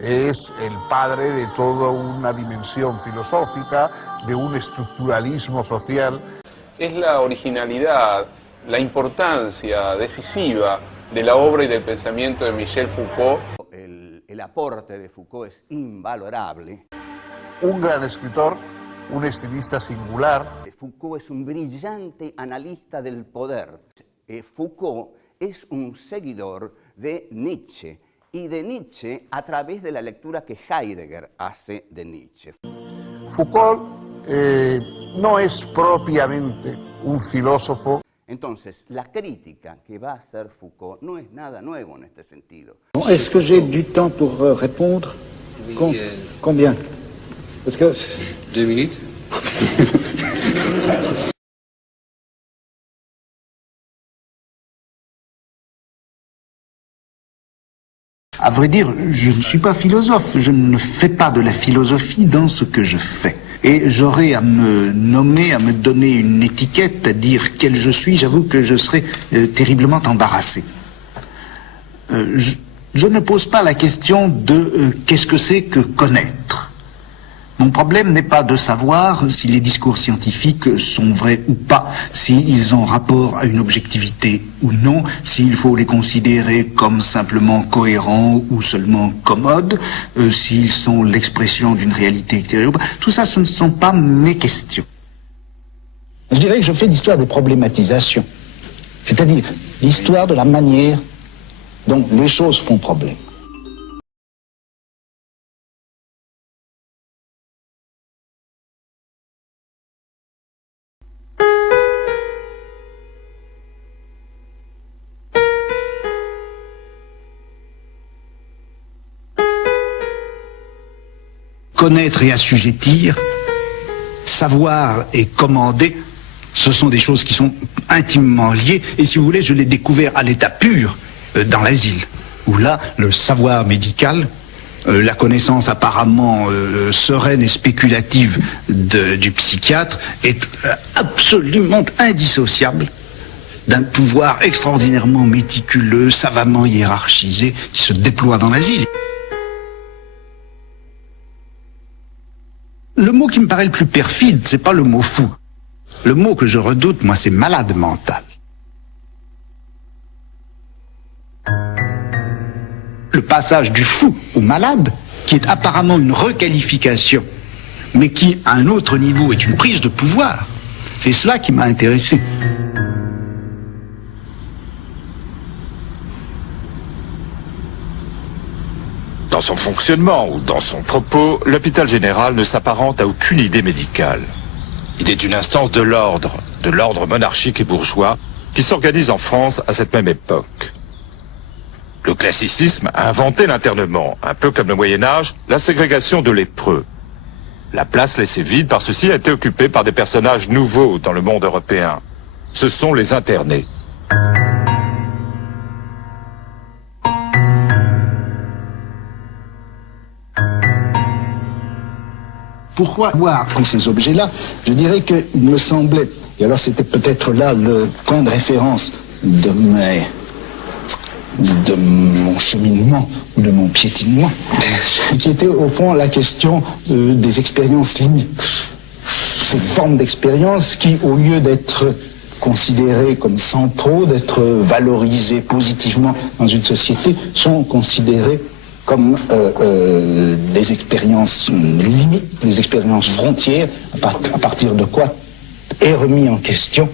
es el padre de toda una dimensión filosófica, de un estructuralismo social. Es la originalidad, la importancia decisiva de la obra y del pensamiento de Michel Foucault. El aporte de Foucault es invalorable. Un gran escritor, un estilista singular. Foucault es un brillante analista del poder. Foucault es un seguidor de Nietzsche, y de Nietzsche a través de la lectura que Heidegger hace de Nietzsche. Foucault no es propiamente un filósofo. Entonces, la crítica que va a hacer Foucault no es nada nuevo en este sentido. Est-ce que j'ai du temps pour répondre? Oui, Combien? Parce que... 2 minutes. À vrai dire, je ne suis pas philosophe, je ne fais pas de la philosophie dans ce que je fais. Et j'aurais à me nommer, à me donner une étiquette, à dire quel je suis, j'avoue que je serais terriblement embarrassé. Je ne pose pas la question de qu'est-ce que c'est que connaître. Mon problème n'est pas de savoir si les discours scientifiques sont vrais ou pas, s'ils ont rapport à une objectivité ou non, s'il faut les considérer comme simplement cohérents ou seulement commodes, s'ils sont l'expression d'une réalité extérieure. Tout ça, ce ne sont pas mes questions. Je dirais que je fais l'histoire des problématisations, c'est-à-dire l'histoire de la manière dont les choses font problème. Connaître et assujettir, savoir et commander, ce sont des choses qui sont intimement liées. Et si vous voulez, je l'ai découvert à l'état pur dans l'asile, où là, le savoir médical, la connaissance apparemment sereine et spéculative du psychiatre est absolument indissociable d'un pouvoir extraordinairement méticuleux, savamment hiérarchisé, qui se déploie dans l'asile. Le mot qui me paraît le plus perfide, c'est pas le mot fou. Le mot que je redoute, moi, c'est malade mental. Le passage du fou au malade, qui est apparemment une requalification, mais qui, à un autre niveau, est une prise de pouvoir, c'est cela qui m'a intéressé. Dans son fonctionnement ou dans son propos, l'hôpital général ne s'apparente à aucune idée médicale. Il est une instance de l'ordre monarchique et bourgeois, qui s'organise en France à cette même époque. Le classicisme a inventé l'internement, un peu comme le Moyen-Âge, la ségrégation de lépreux. La place laissée vide par ceci a été occupée par des personnages nouveaux dans le monde européen. Ce sont les internés. Pourquoi voir ces objets-là? Je dirais qu'il me semblait, et alors c'était peut-être là le point de référence de mon cheminement ou de mon piétinement, qui était au fond la question des expériences limites. Ces formes d'expériences qui, au lieu d'être considérées comme centraux, d'être valorisées positivement dans une société, sont considérées comme les expériences limites, les expériences frontières, à partir de quoi est remis en question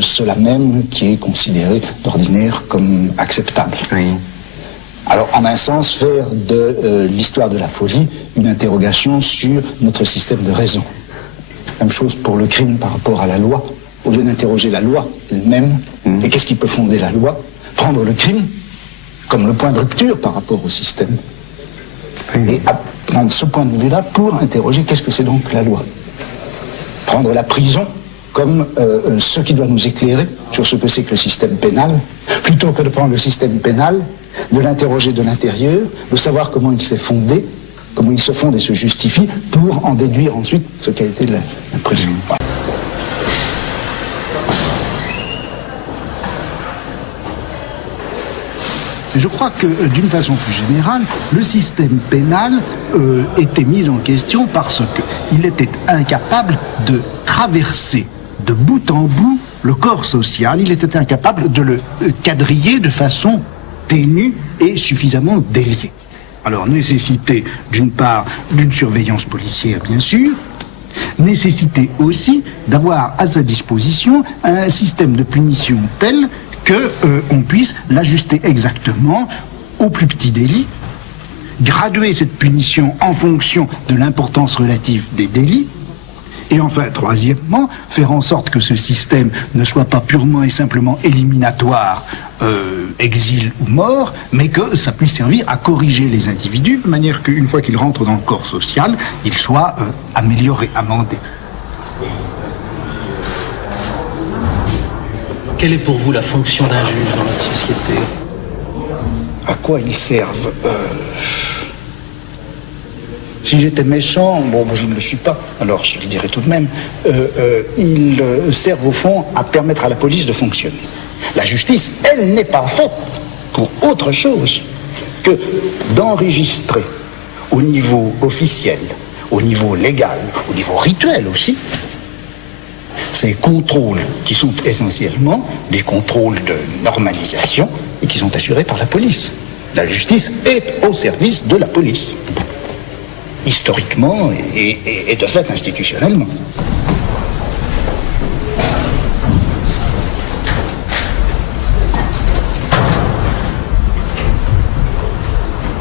cela même qui est considéré d'ordinaire comme acceptable. Oui. Alors, en un sens, faire de l'histoire de la folie une interrogation sur notre système de raison. Même chose pour le crime par rapport à la loi. Au lieu d'interroger la loi elle-même, et qu'est-ce qui peut fonder la loi, prendre le crime comme le point de rupture par rapport au système. Et prendre ce point de vue-là pour interroger qu'est-ce que c'est donc la loi. Prendre la prison comme ce qui doit nous éclairer sur ce que c'est que le système pénal, plutôt que de prendre le système pénal, de l'interroger de l'intérieur, de savoir comment il s'est fondé, comment il se fonde et se justifie, pour en déduire ensuite ce qu'a été la prison. Je crois que, d'une façon plus générale, le système pénal était mis en question parce qu'il était incapable de traverser de bout en bout le corps social. Il était incapable de le quadriller de façon ténue et suffisamment déliée. Alors, nécessité, d'une part, d'une surveillance policière, bien sûr, nécessité aussi d'avoir à sa disposition un système de punition tel qu'on puisse l'ajuster exactement au plus petit délit, graduer cette punition en fonction de l'importance relative des délits, et enfin, troisièmement, faire en sorte que ce système ne soit pas purement et simplement éliminatoire, exil ou mort, mais que ça puisse servir à corriger les individus, de manière qu'une fois qu'ils rentrent dans le corps social, ils soient améliorés, amendés. Quelle est pour vous la fonction d'un juge dans notre société? À quoi ils servent? Si j'étais méchant, bon, je ne le suis pas, alors je le dirais tout de même, ils servent au fond à permettre à la police de fonctionner. La justice, elle n'est pas faite pour autre chose que d'enregistrer au niveau officiel, au niveau légal, au niveau rituel aussi, ces contrôles qui sont essentiellement des contrôles de normalisation et qui sont assurés par la police. La justice est au service de la police, historiquement et de fait institutionnellement.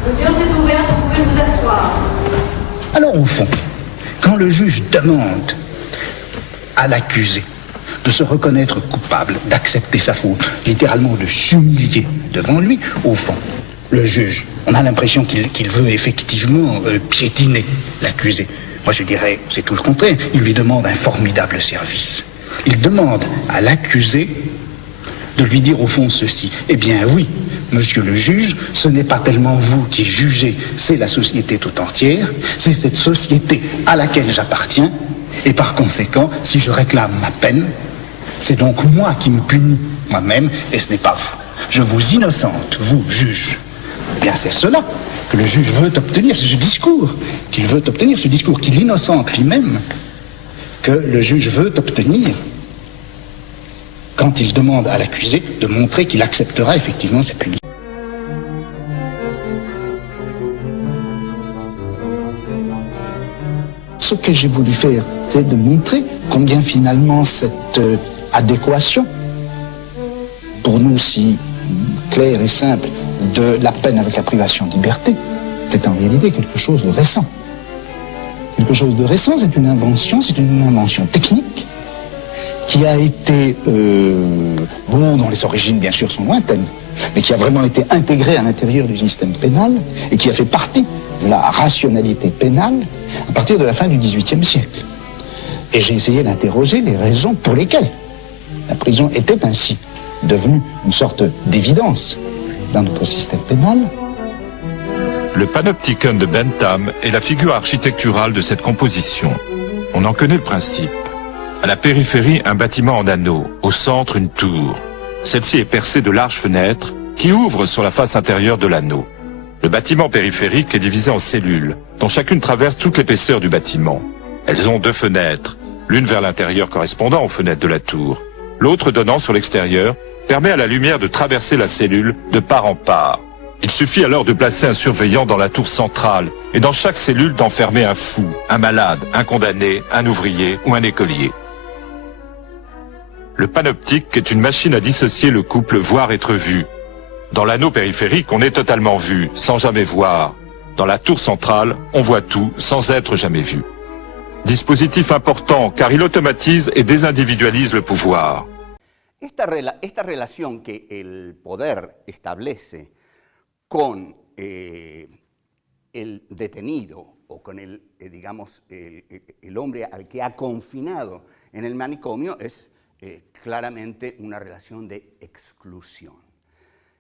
L'audience est ouverte, vous pouvez vous asseoir. Alors au fond, quand le juge demande à l'accusé de se reconnaître coupable, d'accepter sa faute, littéralement de s'humilier devant lui, au fond, le juge, on a l'impression qu'il veut effectivement piétiner l'accusé. Moi je dirais, c'est tout le contraire, il lui demande un formidable service. Il demande à l'accusé de lui dire au fond ceci: eh bien oui, monsieur le juge, ce n'est pas tellement vous qui jugez, c'est la société tout entière, c'est cette société à laquelle j'appartiens, et par conséquent, si je réclame ma peine, c'est donc moi qui me punis moi-même, et ce n'est pas vous. Je vous innocente, vous, juge. Eh bien, c'est cela que le juge veut obtenir, c'est ce discours qu'il veut obtenir, ce discours qu'il innocente lui-même, que le juge veut obtenir quand il demande à l'accusé de montrer qu'il acceptera effectivement ces punitions. Ce que j'ai voulu faire, c'est de montrer combien finalement cette adéquation, pour nous si claire et simple, de la peine avec la privation de liberté, c'est en réalité quelque chose de récent. Quelque chose de récent, c'est une invention technique qui a été, dont les origines bien sûr sont lointaines, mais qui a vraiment été intégrée à l'intérieur du système pénal et qui a fait partie de la rationalité pénale à partir de la fin du XVIIIe siècle. Et j'ai essayé d'interroger les raisons pour lesquelles la prison était ainsi devenue une sorte d'évidence dans notre système pénal. Le panopticon de Bentham est la figure architecturale de cette composition. On en connaît le principe. À la périphérie, un bâtiment en anneau, au centre, une tour. Celle-ci est percée de larges fenêtres qui ouvrent sur la face intérieure de l'anneau. Le bâtiment périphérique est divisé en cellules, dont chacune traverse toute l'épaisseur du bâtiment. Elles ont 2 fenêtres, l'une vers l'intérieur correspondant aux fenêtres de la tour, l'autre donnant sur l'extérieur, permet à la lumière de traverser la cellule de part en part. Il suffit alors de placer un surveillant dans la tour centrale et dans chaque cellule d'enfermer un fou, un malade, un condamné, un ouvrier ou un écolier. Le panoptique est une machine à dissocier le couple voir être vu. Dans l'anneau périphérique, on est totalement vu, sans jamais voir. Dans la tour centrale, on voit tout, sans être jamais vu. Dispositif important, car il automatise et désindividualise le pouvoir. Esta relación que el poder establece con el detenido o con el hombre al que ha confinado en el manicomio es claramente una relación de exclusión.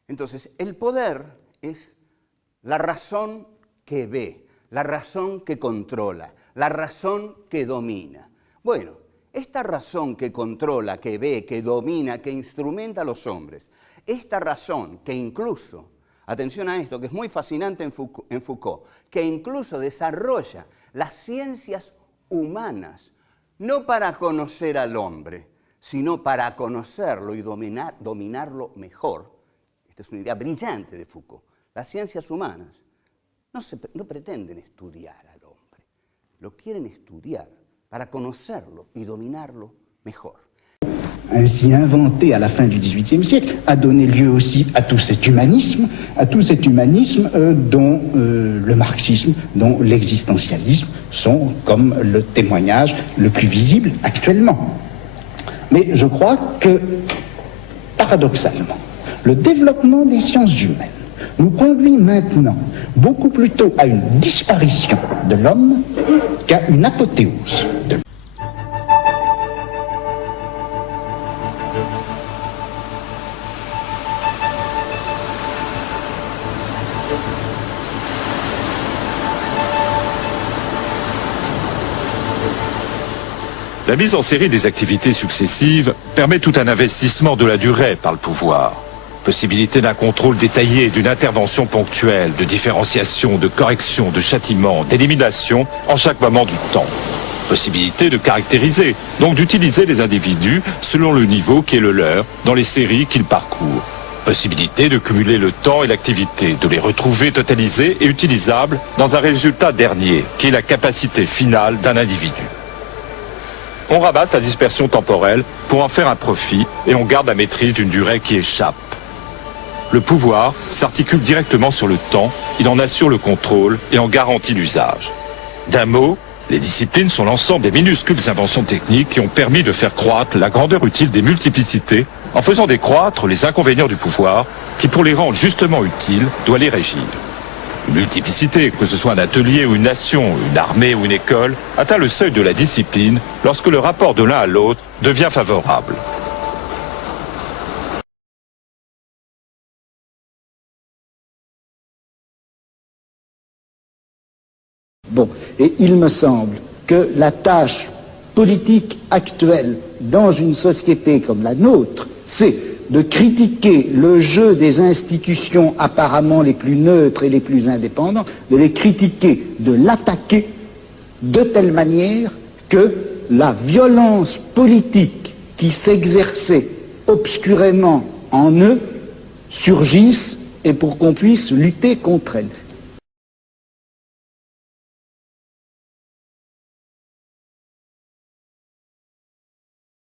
Entonces, el poder es la razón que ve, la razón que controla, la razón que domina. Bueno, esta razón que controla, que ve, que domina, que instrumenta a los hombres, esta razón que incluso Atención a esto, que es muy fascinante en Foucault, que incluso desarrolla las ciencias humanas, no para conocer al hombre, sino para conocerlo y dominarlo mejor. Esta es una idea brillante de Foucault. Las ciencias humanas no pretenden estudiar al hombre, lo quieren estudiar para conocerlo y dominarlo mejor. Ainsi inventé à la fin du XVIIIe siècle, a donné lieu aussi à tout cet humanisme dont le marxisme, dont l'existentialisme sont comme le témoignage le plus visible actuellement. Mais je crois que, paradoxalement, le développement des sciences humaines nous conduit maintenant beaucoup plutôt à une disparition de l'homme qu'à une apothéose de l'homme. La mise en série des activités successives permet tout un investissement de la durée par le pouvoir. Possibilité d'un contrôle détaillé, d'une intervention ponctuelle, de différenciation, de correction, de châtiment, d'élimination en chaque moment du temps. Possibilité de caractériser, donc d'utiliser les individus selon le niveau qui est le leur dans les séries qu'ils parcourent. Possibilité de cumuler le temps et l'activité, de les retrouver totalisés et utilisables dans un résultat dernier, qui est la capacité finale d'un individu. On ramasse la dispersion temporelle pour en faire un profit et on garde la maîtrise d'une durée qui échappe. Le pouvoir s'articule directement sur le temps, il en assure le contrôle et en garantit l'usage. D'un mot, les disciplines sont l'ensemble des minuscules inventions techniques qui ont permis de faire croître la grandeur utile des multiplicités en faisant décroître les inconvénients du pouvoir qui, pour les rendre justement utiles, doit les régir. Une multiplicité, que ce soit un atelier ou une nation, une armée ou une école, atteint le seuil de la discipline lorsque le rapport de l'un à l'autre devient favorable. Bon, et il me semble que la tâche politique actuelle dans une société comme la nôtre, c'est de critiquer le jeu des institutions apparemment les plus neutres et les plus indépendantes, de les critiquer, de l'attaquer de telle manière que la violence politique qui s'exerçait obscurément en eux surgisse et pour qu'on puisse lutter contre elle.